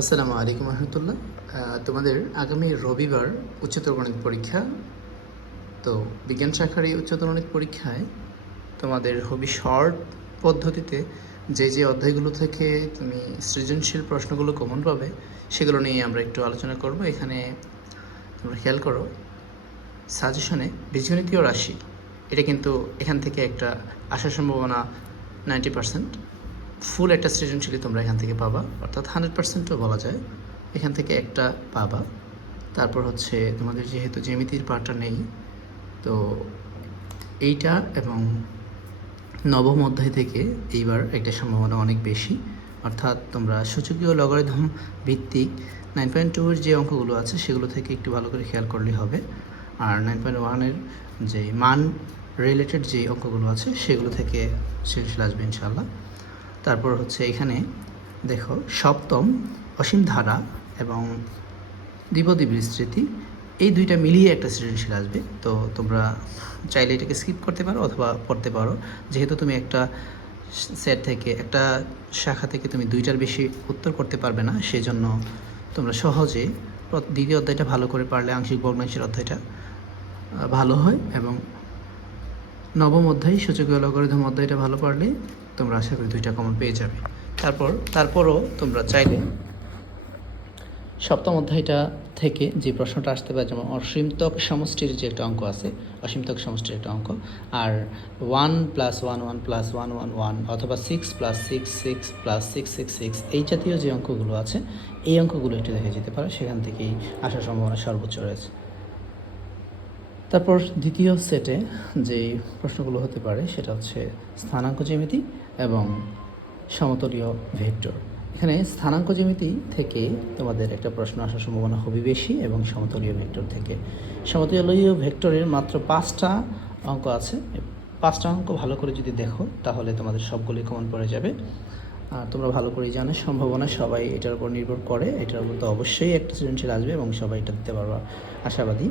আসসালামু আলাইকুম রহমতুল্লাহ। তোমাদের আগামী রবিবার উচ্চতর গণিত পরীক্ষা। তো বিজ্ঞান শাখার এই উচ্চতর গণিত পরীক্ষায় তোমাদের খুবই শর্ট পদ্ধতিতে যে অধ্যায়গুলো থেকে তুমি সৃজনশীল প্রশ্নগুলো কমন পাবে সেগুলো নিয়ে আমরা একটু আলোচনা করব। এখানে তোমরা খেয়াল করো, সাজেশনে বীজগণিতীয় রাশি এটা কিন্তু এখান থেকে একটা আসার সম্ভাবনা 90%। ফুল একটা সৃজনশীলই তোমরা এখান থেকে পাবা, অর্থাৎ 100%ও বলা যায় এখান থেকে একটা পাবা। তারপর হচ্ছে তোমাদের যেহেতু জ্যামিতির পার্টটা নেই, তো এইটা এবং নবম অধ্যায় থেকে এইবার একটা সম্ভাবনা অনেক বেশি, অর্থাৎ তোমরা সূচকীয় লগারিদম ভিত্তিক 9.2-এর যে অঙ্কগুলো আছে সেগুলো থেকে একটু ভালো করে খেয়াল করলেই হবে। আর 9.1-এর যে মান রিলেটেড যে অঙ্কগুলো আছে সেগুলো থেকে সৃজনশীল আসবে ইনশাআল্লাহ। তারপর হচ্ছে এখানে দেখো সপ্তম অসীম ধারা এবং দ্বিপদী বিস্তৃতি এই দুইটা মিলিয়ে একটা সৃজনশীল আসবে। তো তোমরা চাইলে এটাকে স্কিপ করতে পারো অথবা পড়তে পারো, যেহেতু তুমি একটা সেট থেকে একটা শাখা থেকে তুমি দুইটার বেশি উত্তর করতে পারবে না, সেই জন্য তোমরা সহজে দ্বিতীয় অধ্যায়টা ভালো করে পারলে আংশিক ভগ্নাংশের অধ্যায়টা ভালো হয়, এবং নবম অধ্যায় সূচকীয় লগারিদম অধ্যায়টা ভালো পারলে তোমরা আশা করি দুইটা কমন পেয়ে যাবে। তারপরও তোমরা চাইলে সপ্তম অধ্যায়টা থেকে যে প্রশ্নটা আসতে পারে, যেমন অসীমতক সমষ্টির যে একটা অঙ্ক আছে, অসীমতক সমষ্টির একটা অঙ্ক, আর 1+1+1+1 অথবা 6+6+6+6 এই জাতীয় যে অঙ্কগুলো আছে এই অঙ্কগুলো একটু দেখে যেতে পারে, সেখান থেকেই আসার সম্ভাবনা সর্বোচ্চ রয়েছে। তারপর দ্বিতীয় সেটে যেই প্রশ্নগুলো হতে পারে সেটা হচ্ছে স্থানাঙ্ক জ্যামিতি এবং সমতলীয় ভেক্টর। এখানে স্থানাঙ্ক জ্যামিতি থেকে তোমাদের একটা প্রশ্ন আসার সম্ভাবনা খুবই বেশি, এবং সমতলীয় ভেক্টর থেকে। সমতলীয় ভেক্টরের মাত্র 5টা অঙ্ক আছে। 5টা অঙ্ক ভালো করে যদি দেখো তাহলে তোমাদের সবগুলোই কমন পড়ে যাবে। তোমরা ভালো করেই জানো সম্ভাবনা সবাই এটার উপর নির্ভর করে, এটার উপর তো অবশ্যই একটা সৃজনশীল আসবে এবং সবাই এটা দিতে পারবা আশাবাদী।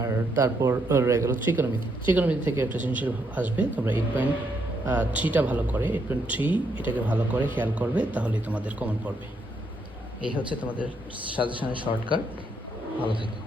আর তারপর রয়ে গেল ত্রিকোণমিতি থেকে একটা সৃজনশীল আসবে। তোমরা 8.3টা ভালো করে 8.3 এটাকে ভালো করে খেয়াল করবে, তাহলেই তোমাদের কমন পড়বে। এই হচ্ছে তোমাদের সাজেশনের শর্টকাট। ভালো থেকো।